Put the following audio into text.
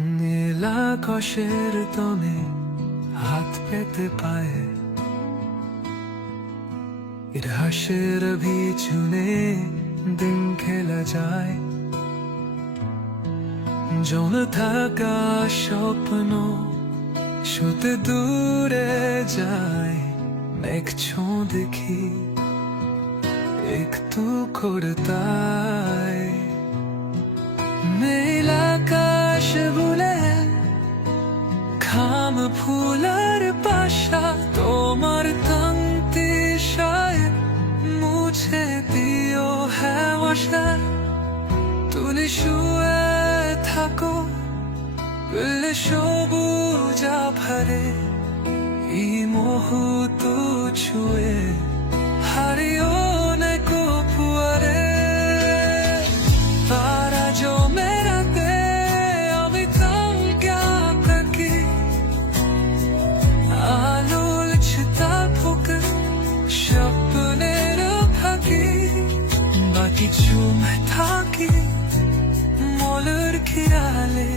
নীল আকাশের তনে হাত পেতে পায়ে ঘাসের বিছুনে দিন খেলা যায়, জমে থাকা স্বপ্ন শুতে দূরে যায়। মেঘ ছো দেখি একটু করে তাই, নীল আকাশ ভুলে খাম ফুলের পাশা তোমার তন্তি সায় মুছে দিও হ্যাঁ। তুমি শুয়ে থাকো পেলে সবুজ আভারে, এই মুহূর্ত ছুঁয়ে হারিও না কপুয়ারে। তারা জমে রাতে আমি তাঙ্গা থাকি, আলোর ছিটা ফুকে স্বপ্নের ফাঁকি, বাকি জমে থাকি মলের খিয়ালে।